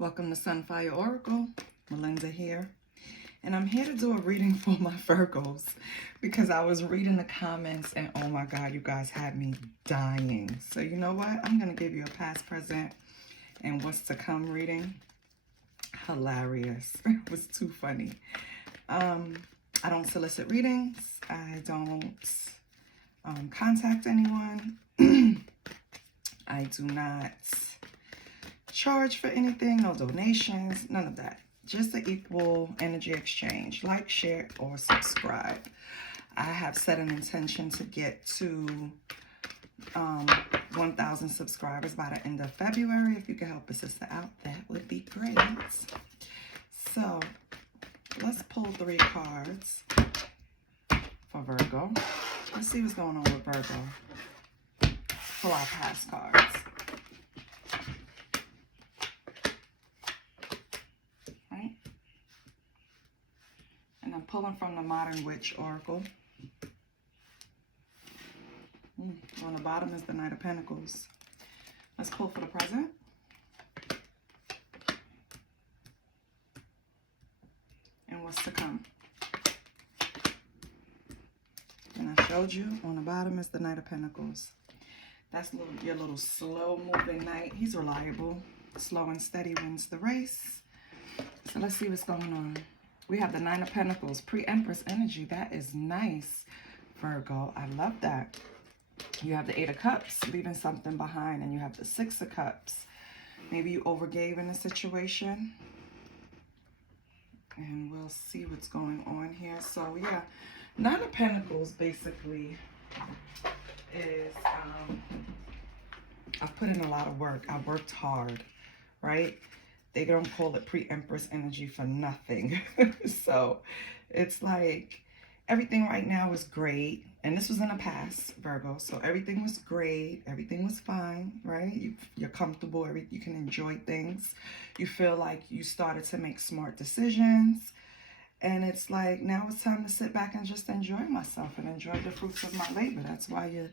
Welcome to Sunfire Oracle. Melinda here. And I'm here to do a reading for my Virgos because I was reading the comments and oh my God, you guys had me dying. So you know what? I'm going to give you a past, present, and what's to come reading. Hilarious. It was too funny. I don't solicit readings. I don't contact anyone. I do not charge for anything, no donations, none of that. Just an equal energy exchange. Like, share, or subscribe. I have set an intention to get to 1,000 subscribers by the end of February. If you could help a sister out, that would be great. So, let's pull 3 cards for Virgo. Let's see what's going on with Virgo. Pull our past cards. And I'm pulling from the Modern Witch Oracle. On the bottom is the Knight of Pentacles. Let's pull for the present. And what's to come. And I showed you on the bottom is the Knight of Pentacles. That's your little slow moving knight. He's reliable. Slow and steady wins the race. So let's see what's going on. We have the 9 of Pentacles, pre-Empress energy. That is nice, Virgo. I love that. You have the 8 of Cups, leaving something behind, and you have the 6 of Cups. Maybe you overgave in a situation. And we'll see what's going on here. So, yeah, 9 of Pentacles basically is, I've put in a lot of work. I've worked hard, right? They don't call it pre-Empress energy for nothing. So it's like everything right now is great. And this was in the past, Virgo. So everything was great. Everything was fine, right? You're comfortable. You can enjoy things. You feel like you started to make smart decisions. And it's like, now it's time to sit back and just enjoy myself and enjoy the fruits of my labor. That's why you're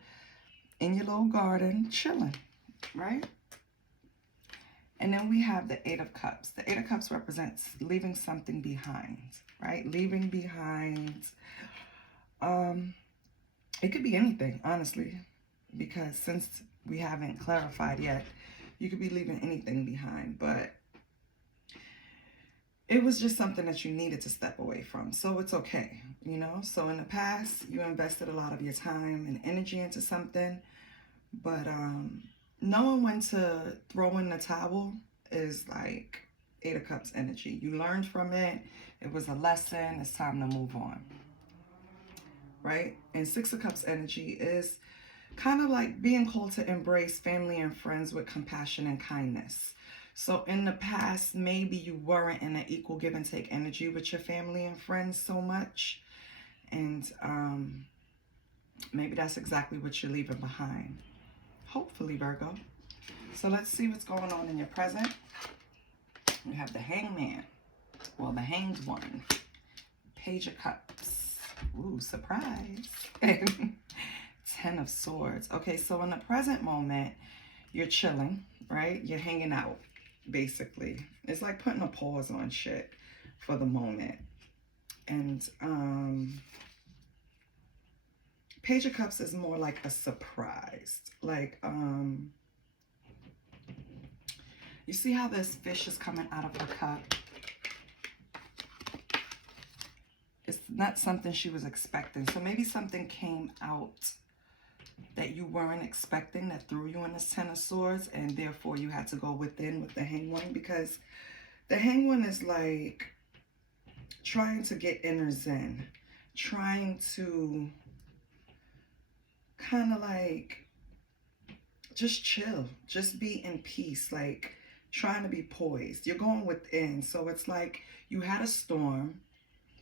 in your little garden chilling, right? And then we have the 8 of Cups. The 8 of Cups represents leaving something behind, right? Leaving behind. It could be anything, honestly, because since we haven't clarified yet, you could be leaving anything behind, but it was just something that you needed to step away from. So it's okay, you know? So in the past, you invested a lot of your time and energy into something, but knowing when to throw in the towel is like 8 of Cups energy. You learned from it. It was a lesson. It's time to move on. Right? And 6 of Cups energy is kind of like being called to embrace family and friends with compassion and kindness. So in the past, maybe you weren't in an equal give and take energy with your family and friends so much. And maybe that's exactly what you're leaving behind. Hopefully, Virgo. So let's see what's going on in your present. We have the Hangman. Well, the Hanged One. Page of Cups. Ooh, surprise. And 10 of Swords. Okay, so in the present moment, you're chilling, right? You're hanging out, basically. It's like putting a pause on shit for the moment. And Page of Cups is more like a surprise. Like, you see how this fish is coming out of her cup? It's not something she was expecting. So maybe something came out that you weren't expecting that threw you in this 10 of Swords, and therefore you had to go within with the Hanged One, because the Hanged One is like trying to get inner zen, trying to kind of like just chill, just be in peace, like trying to be poised. You're going within. So it's like you had a storm,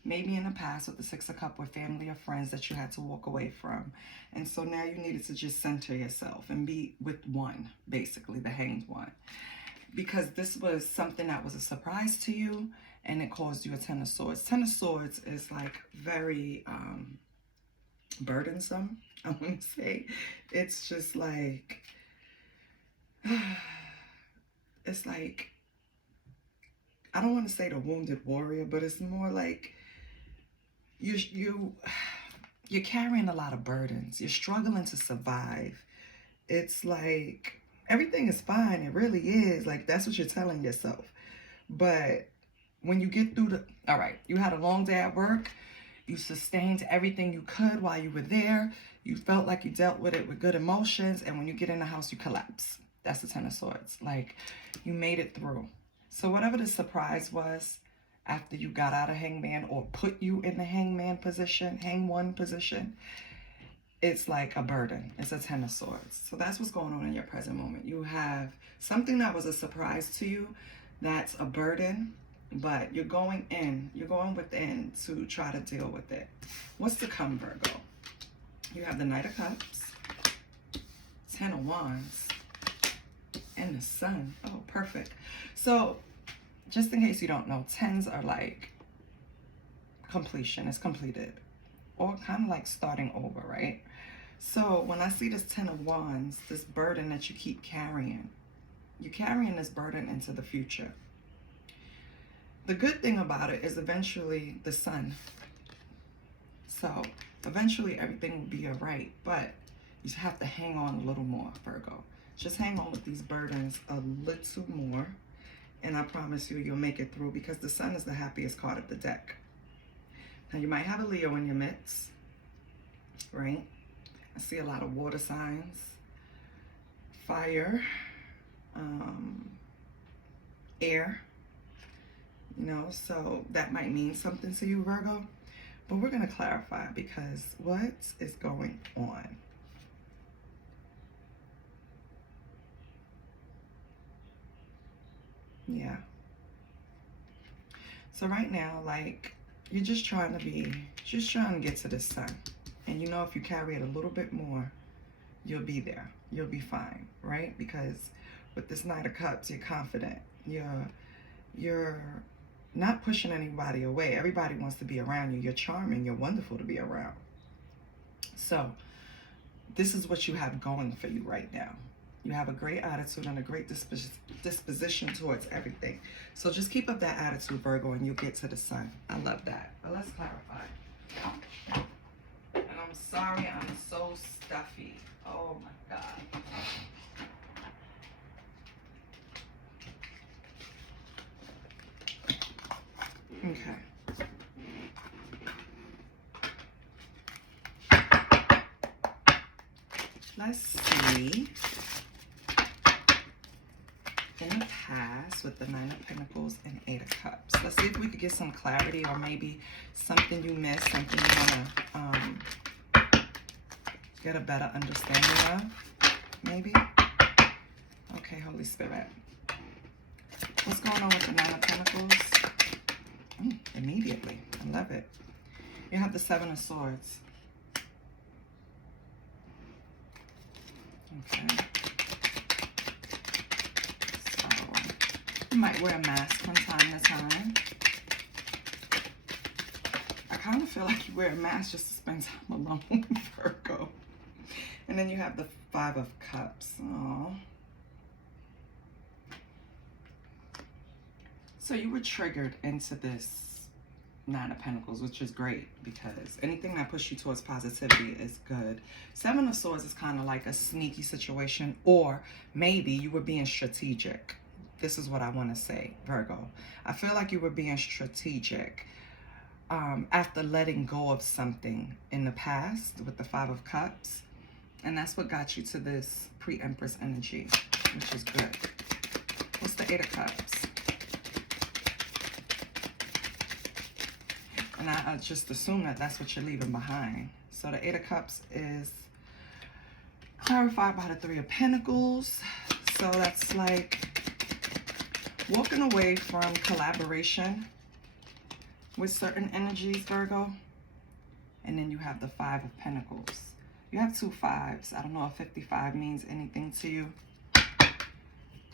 maybe in the past with the 6 of Cups with family or friends that you had to walk away from. And so now you needed to just center yourself and be with one, basically, the Hanged One. Because this was something that was a surprise to you and it caused you a 10 of Swords. 10 of Swords is like very burdensome, I want to say. It's just like, it's like I don't want to say the wounded warrior, but it's more like you're carrying a lot of burdens. You're struggling to survive. It's like everything is fine. It really is. Like that's what you're telling yourself. But when you get through all right, you had a long day at work. You sustained everything you could while you were there. You felt like you dealt with it with good emotions. And when you get in the house, you collapse. That's the Ten of Swords. Like you made it through. So whatever the surprise was after you got out of Hangman or put you in the Hangman position, Hang One position, it's like a burden. It's a Ten of Swords. So that's what's going on in your present moment. You have something that was a surprise to you. That's a burden. But you're going within to try to deal with it. What's to come, Virgo? You have the Knight of Cups, Ten of Wands, and the Sun. Oh, perfect. So, just in case you don't know, tens are like completion. It's completed. Or kind of like starting over, right? So, when I see this Ten of Wands, this burden that you keep carrying, you're carrying this burden into the future. The good thing about it is eventually the Sun. So eventually everything will be all right, but you have to hang on a little more, Virgo. Just hang on with these burdens a little more, and I promise you, you'll make it through because the Sun is the happiest card of the deck. Now you might have a Leo in your midst, right? I see a lot of water signs, fire, air. You know, so that might mean something to you, Virgo. But we're going to clarify because what is going on? Yeah. So right now, like, you're just trying to get to the Sun. And you know, if you carry it a little bit more, you'll be there. You'll be fine, right? Because with this Knight of Cups, you're confident. You're not pushing anybody away. Everybody wants to be around you. You're charming. You're wonderful to be around. So this is what you have going for you right now. You have a great attitude and a great disposition towards everything. So just keep up that attitude, Virgo, and you'll get to the Sun. I love that. But let's clarify. And I'm sorry I'm so stuffy. Oh my God. Okay. Let's see. In the past with the Nine of Pentacles and Eight of Cups. Let's see if we could get some clarity or maybe something you missed, something you want to get a better understanding of, maybe. Okay, Holy Spirit. What's going on with the Nine of Pentacles? Immediately. I love it. You have the Seven of Swords. Okay. So, you might wear a mask from time to time. I kind of feel like you wear a mask just to spend time alone, Virgo. And then you have the Five of Cups. Aww. So you were triggered into this Nine of Pentacles, which is great because anything that pushes you towards positivity is good. Seven of Swords is kind of like a sneaky situation, or maybe you were being strategic. This is what I want to say, Virgo. I feel like you were being strategic after letting go of something in the past with the Five of Cups. And that's what got you to this pre-Empress energy, which is good. What's the Eight of Cups? And I just assume that that's what you're leaving behind. So the Eight of Cups is clarified by the Three of Pentacles. So that's like walking away from collaboration with certain energies, Virgo. And then you have the Five of Pentacles. You have two fives. I don't know if 55 means anything to you.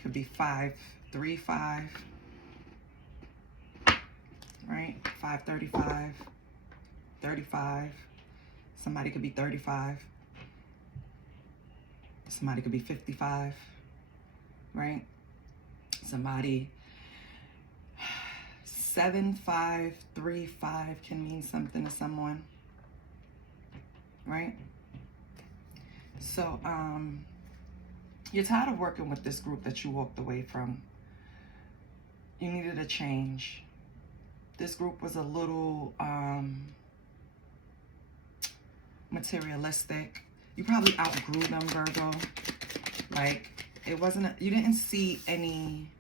Could be 5, 3, 5. Right? 535, 35. Somebody could be 35. Somebody could be 55. Right? Somebody 7535 can mean something to someone, right? So, you're tired of working with this group that you walked away from. You needed a change. This group was a little materialistic. You probably outgrew them, Virgo. Like, it wasn't, you didn't see any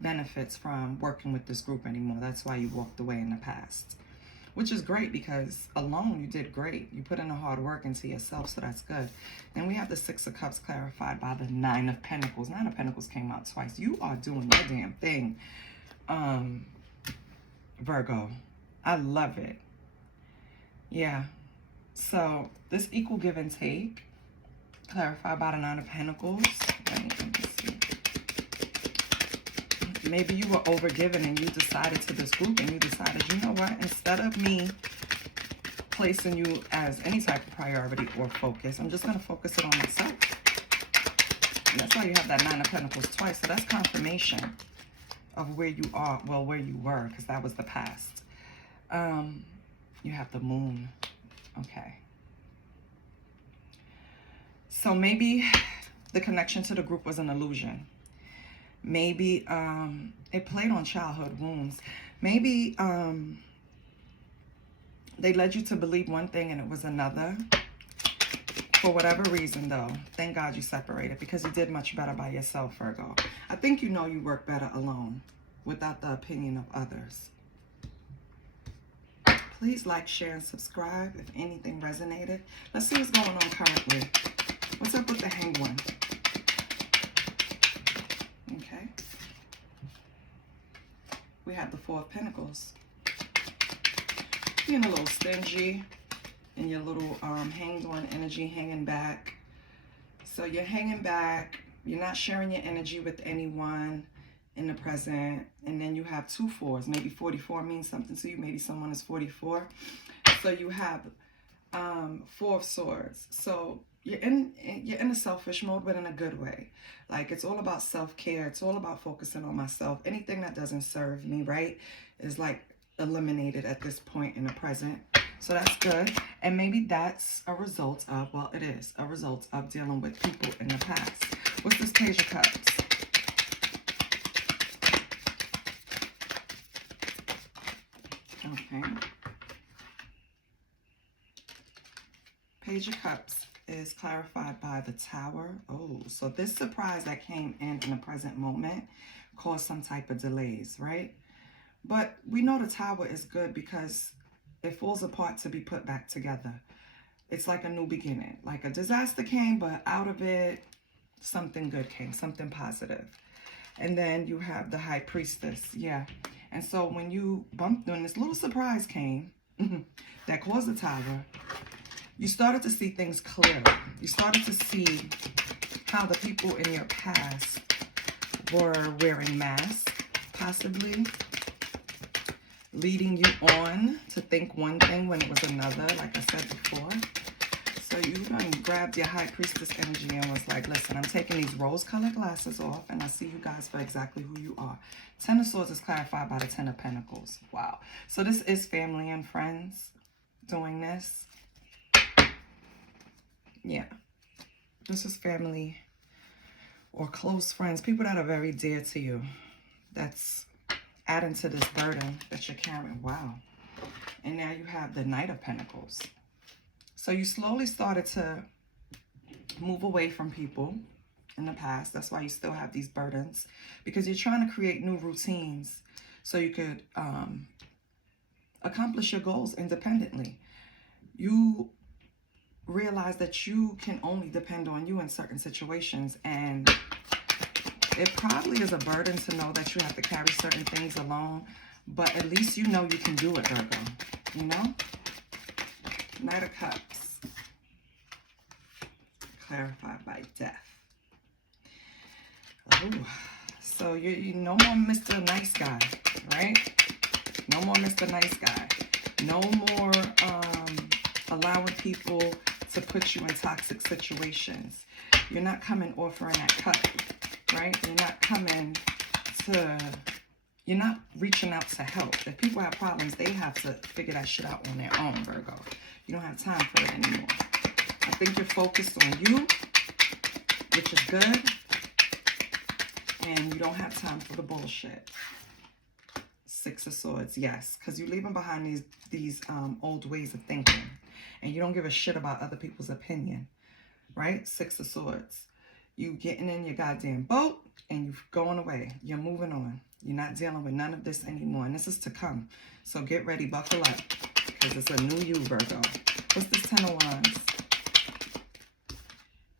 benefits from working with this group anymore. That's why you walked away in the past, which is great because alone you did great. You put in the hard work into yourself, so that's good. Then we have the Six of Cups clarified by the Nine of Pentacles. Nine of Pentacles came out twice. You are doing your damn thing, Virgo. I love it. Yeah. So this equal give and take, clarified by the Nine of Pentacles. Let me see. Maybe you were overgiven and you decided to this group and you decided, you know what, instead of me placing you as any type of priority or focus, I'm just going to focus it on myself. And that's why you have that Nine of Pentacles twice. So that's confirmation of where you are, well, where you were, because that was the past. You have the Moon. Okay. So maybe the connection to the group was an illusion. Maybe it played on childhood wounds. Maybe they led you to believe one thing and it was another. For whatever reason, though, thank God you separated, because you did much better by yourself, Virgo. I think you know you work better alone without the opinion of others. Please like, share, and subscribe if anything resonated. Let's see what's going on currently. What's up with the Hanged One? Okay. We have the Four of Pentacles. Being a little stingy in your little Hanged One energy, hanging back. So you're hanging back. You're not sharing your energy with anyone in the present. And then you have two fours. Maybe 44 means something to you. Maybe someone is 44. So you have Four of Swords. So you're in a selfish mode, but in a good way. Like, it's all about self-care. It's all about focusing on myself. Anything that doesn't serve me, right, is like eliminated at this point in the present. So that's good. And maybe that's a result of, well, it is a result of dealing with people in the past. What's this Page of Cups? Okay. Page of Cups is clarified by the Tower. Oh, so this surprise that came in the present moment caused some type of delays, right? But we know the Tower is good because it falls apart to be put back together. It's like a new beginning. Like a disaster came, but out of it, something good came, something positive. And then you have the High Priestess. Yeah. And so when you bumped, when this little surprise came that caused the Tower, you started to see things clearer. You started to see how the people in your past were wearing masks, possibly leading you on to think one thing when it was another, like I said before. So you done grabbed your High Priestess energy and was like, listen, I'm taking these rose-colored glasses off and I see you guys for exactly who you are. Ten of Swords is clarified by the Ten of Pentacles. Wow. So this is family and friends doing this. Yeah. This is family or close friends, people that are very dear to you. That's adding to this burden that you're carrying. Wow. And now you have the Knight of Pentacles. So you slowly started to move away from people in the past. That's why you still have these burdens, because you're trying to create new routines so you could accomplish your goals independently. You realize that you can only depend on you in certain situations, and it probably is a burden to know that you have to carry certain things alone, but at least you know you can do it, Virgo, you know? Knight of Cups, clarified by Death. Ooh. So you no more Mr. Nice Guy, right? No more Mr. Nice Guy. No more allowing people to put you in toxic situations. You're not coming offering that cup, right? You're not coming to, You're not reaching out to help. If people have problems, they have to figure that shit out on their own, Virgo. You don't have time for it anymore. I think you're focused on you, which is good. And you don't have time for the bullshit. Six of Swords, yes. Because you're leaving behind these old ways of thinking. And you don't give a shit about other people's opinion. Right? Six of Swords. You getting in your goddamn boat and you're going away. You're moving on. You're not dealing with none of this anymore. And this is to come. So get ready. Buckle up. Because it's a new you, Virgo. What's this Ten of Wands?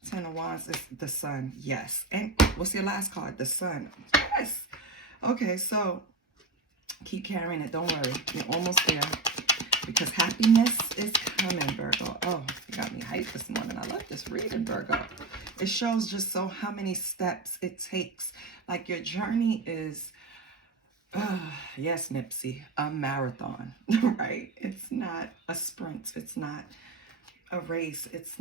Ten of Wands is the Sun. Yes. And what's your last card? The Sun. Yes. Okay, so keep carrying it. Don't worry. You're almost there. Because happiness is coming, Virgo. Oh, you got me hyped this morning. I love this reading, Virgo. It shows just so how many steps it takes. Like your journey is, yes, Nipsey, a marathon, right? It's not a sprint. It's not a race. It's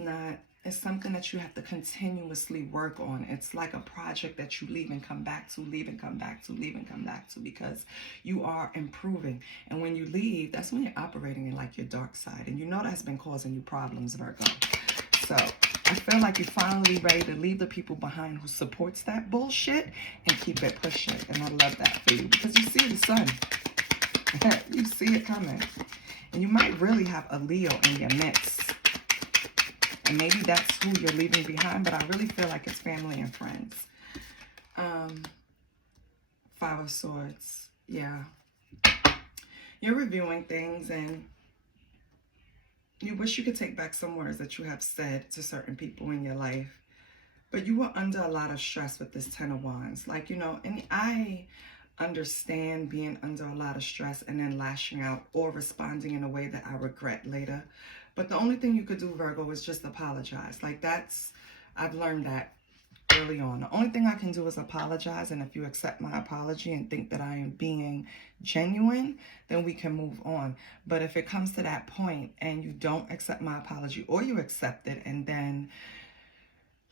something that you have to continuously work on. It's like a project that you leave and come back to, leave and come back to, leave and come back to, because you are improving. And when you leave, that's when you're operating in like your dark side. And you know that's been causing you problems, Virgo. So I feel like you're finally ready to leave the people behind who supports that bullshit and keep it pushing. And I love that for you because you see the sun. You see it coming. And you might really have a Leo in your midst. And maybe that's who you're leaving behind, but I really feel like it's family and friends. Five of Swords. Yeah. You're reviewing things and you wish you could take back some words that you have said to certain people in your life. But you were under a lot of stress with this Ten of Wands. Like, you know, and I understand being under a lot of stress and then lashing out or responding in a way that I regret later. But the only thing you could do, Virgo, is just apologize. Like I've learned that early on. The only thing I can do is apologize. And if you accept my apology and think that I am being genuine, then we can move on. But if it comes to that point and you don't accept my apology or you accept it and then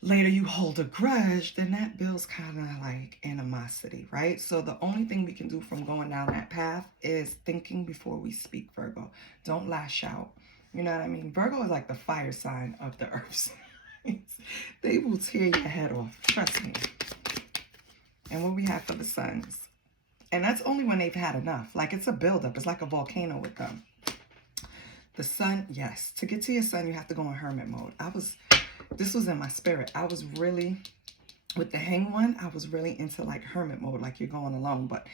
later you hold a grudge, then that builds kind of like animosity, right? So the only thing we can do from going down that path is thinking before we speak, Virgo. Don't lash out. You know what I mean? Virgo is like the fire sign of the earth. They will tear your head off. Trust me. And what we have for the Suns. And that's only when they've had enough. Like it's a buildup. It's like a volcano with them. The Sun, yes. To get to your Sun, you have to go in hermit mode. This was in my spirit. I was really, with the Hang One, I was really into like hermit mode, like you're going alone. But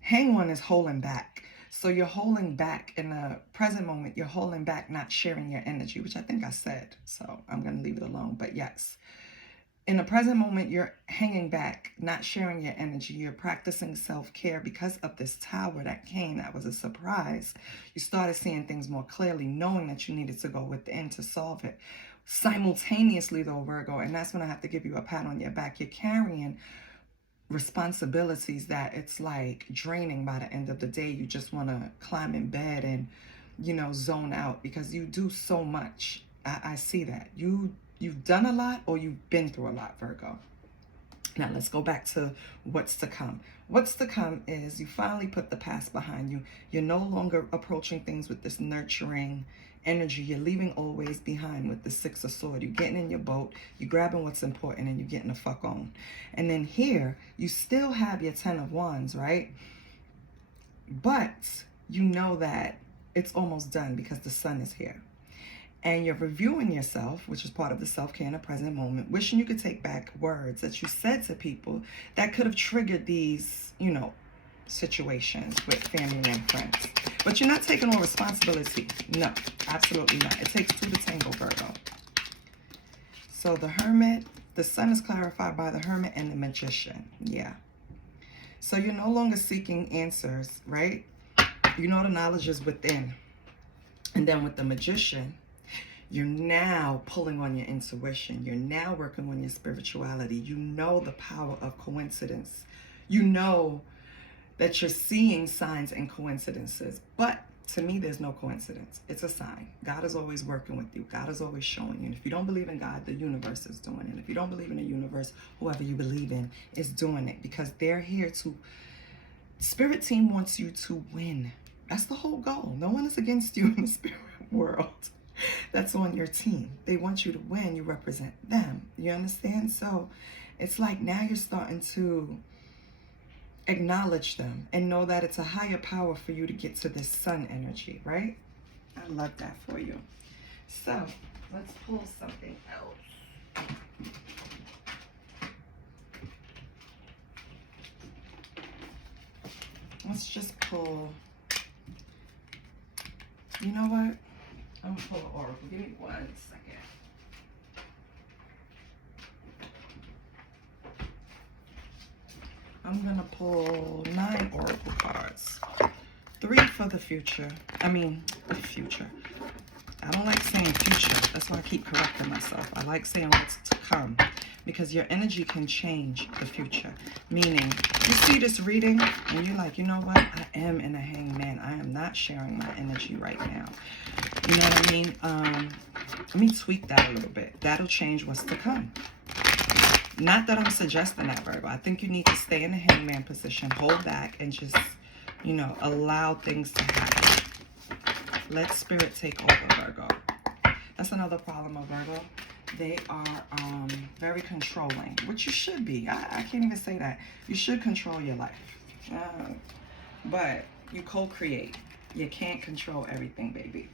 Hang One is holding back. So you're holding back in the present moment. You're holding back, not sharing your energy, which I think I said. So I'm going to leave it alone. But yes, in the present moment, you're hanging back, not sharing your energy. You're practicing self-care because of this tower that came. That was a surprise. You started seeing things more clearly, knowing that you needed to go within to solve it. Simultaneously, though, Virgo, and that's when I have to give you a pat on your back. You're carrying responsibilities that it's like draining by the end of the day. You just want to climb in bed and, you know, zone out because you do so much. I see that. You've done a lot or you've been through a lot, Virgo. Now let's go back to what's to come. What's to come is you finally put the past behind you. You're no longer approaching things with this nurturing energy. You're leaving always behind with the Six of Swords. You're getting in your boat, you're grabbing what's important, and you're getting the fuck on. And then here, you still have your Ten of Wands, right? But you know that it's almost done because the Sun is here. And you're reviewing yourself, which is part of the self-care in the present moment, wishing you could take back words that you said to people that could have triggered these, you know, situations with family and friends. But you're not taking on responsibility. No, absolutely not. It takes two to tango, Virgo. So the Hermit, the Sun is clarified by the Hermit and the Magician. Yeah. So you're no longer seeking answers, right? You know the knowledge is within. And then with the Magician, you're now pulling on your intuition. You're now working on your spirituality. You know the power of coincidence. You know that you're seeing signs and coincidences. But to me, there's no coincidence. It's a sign. God is always working with you. God is always showing you. And if you don't believe in God, the universe is doing it. And if you don't believe in the universe, whoever you believe in is doing it. Because they're here to Spirit team wants you to win. That's the whole goal. No one is against you in the spirit world. That's on your team. They want you to win. You represent them. You understand? So it's like now you're starting to acknowledge them and know that it's a higher power for you to get to this sun energy, right? I love that for you. So let's pull something else. Let's just pull, you know what? I'm gonna pull an oracle. Give me 1 second. I'm gonna pull 9 oracle cards. 3 for the future. The future. I don't like saying future. That's why I keep correcting myself. I like saying what's to come, because your energy can change the future. Meaning, you see this reading and you're like, you know what? I am in a hangman. I am not sharing my energy right now. You know what I mean? Let me tweak that a little bit. That'll change what's to come. Not that I'm suggesting that, Virgo. I think you need to stay in the hangman position, hold back, and just, you know, allow things to happen. Let spirit take over, Virgo. That's another problem of Virgo. They are very controlling, which you should be. I can't even say that. You should control your life. But you co-create. You can't control everything, baby.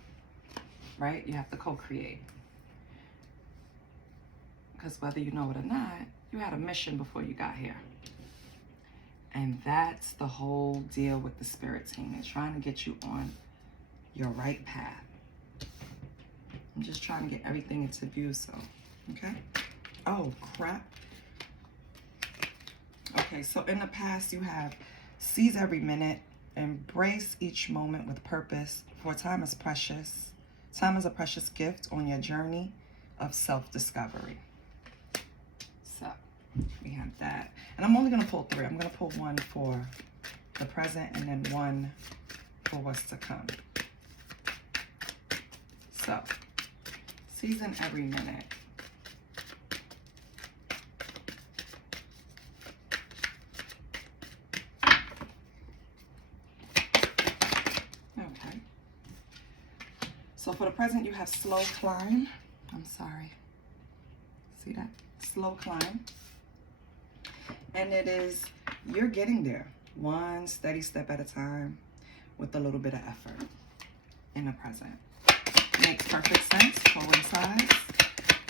Right? You have to co-create. Because whether you know it or not, you had a mission before you got here. And that's the whole deal with the spirit team. They're trying to get you on your right path. I'm just trying to get everything into view, so, okay? Oh, crap. Okay, so in the past, you have seize every minute, embrace each moment with purpose, for time is precious. Time is a precious gift on your journey of self-discovery. So, we have that. And I'm only going to pull 3. I'm going to pull 1 for the present and then 1 for what's to come. So, season every minute. Okay. So for the present, you have slow climb. I'm sorry. See that? Slow climb. And it is, you're getting there. One steady step at a time with a little bit of effort in the present. Makes perfect sense, coincides.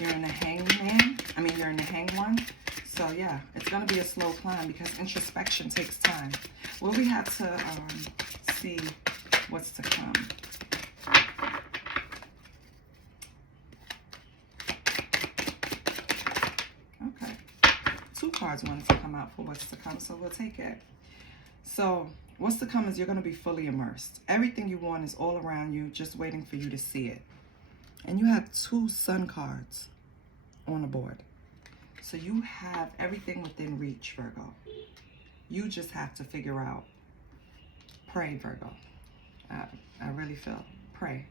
You're in the hangman. You're in the hang one. So yeah, it's gonna be a slow climb because introspection takes time. Well, we have to see what's to come. Okay, 2 cards wanted to come out for what's to come, so we'll take it. So what's to come is you're going to be fully immersed. Everything you want is all around you, just waiting for you to see it. And you have 2 sun cards on the board. So you have everything within reach, Virgo. You just have to figure out. Pray, Virgo. I really feel. Pray.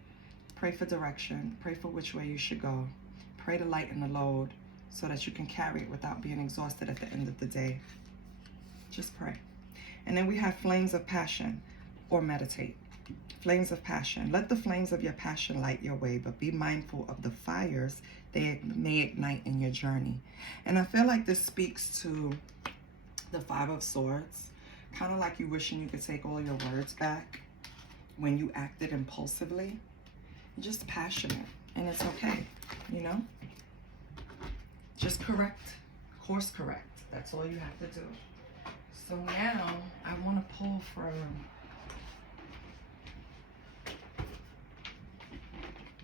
Pray for direction. Pray for which way you should go. Pray to lighten the load so that you can carry it without being exhausted at the end of the day. Just pray. And then we have flames of passion, or meditate. Flames of passion. Let the flames of your passion light your way, but be mindful of the fires they may ignite in your journey. And I feel like this speaks to the 5 of Swords. Kind of like you wishing you could take all your words back when you acted impulsively. You're just passionate, and it's okay, you know? Just correct, course correct. That's all you have to do. So now I want to pull from,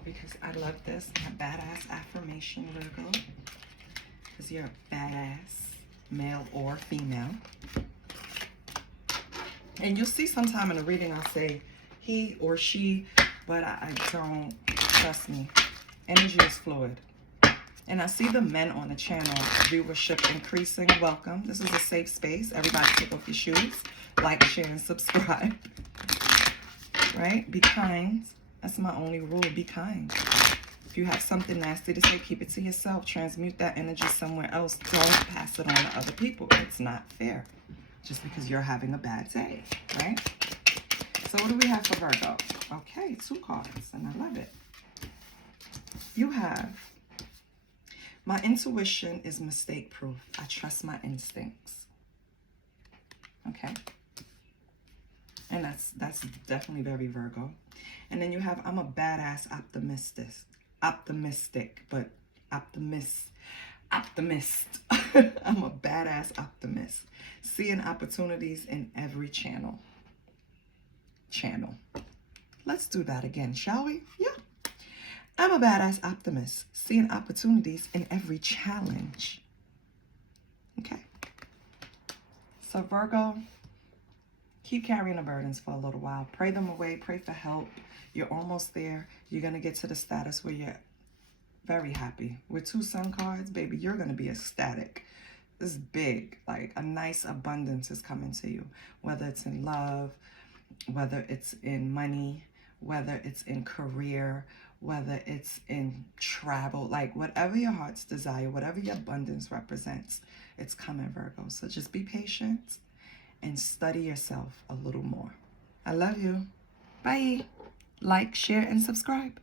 because I love this, a badass affirmation, Virgo, because you're a badass, male or female. And you'll see sometime in the reading I'll say he or she, but I don't, trust me, energy is fluid. And I see the men on the channel, viewership increasing. Welcome. This is a safe space. Everybody take off your shoes. Like, share, and subscribe. Right? Be kind. That's my only rule. Be kind. If you have something nasty to say, keep it to yourself. Transmute that energy somewhere else. Don't pass it on to other people. It's not fair. just because you're having a bad day, right? So what do we have for Virgo? Okay, 2 cards, and I love it. You have, my intuition is mistake proof. I trust my instincts. Okay. And that's definitely very Virgo. And then you have, I'm a badass optimist. I'm a badass optimist. Seeing opportunities in every channel. Let's do that again, shall we? Yeah. I'm a badass optimist. Seeing opportunities in every challenge. Okay. So Virgo, keep carrying the burdens for a little while. Pray them away. Pray for help. You're almost there. You're going to get to the status where you're very happy. With 2 sun cards, baby, you're going to be ecstatic. This is big. Like a nice abundance is coming to you. Whether it's in love, whether it's in money, whether it's in career, whether it's in travel, like whatever your heart's desire, whatever your abundance represents, it's coming, Virgo. So just be patient and study yourself a little more. I love you. Bye. Like, share, and subscribe.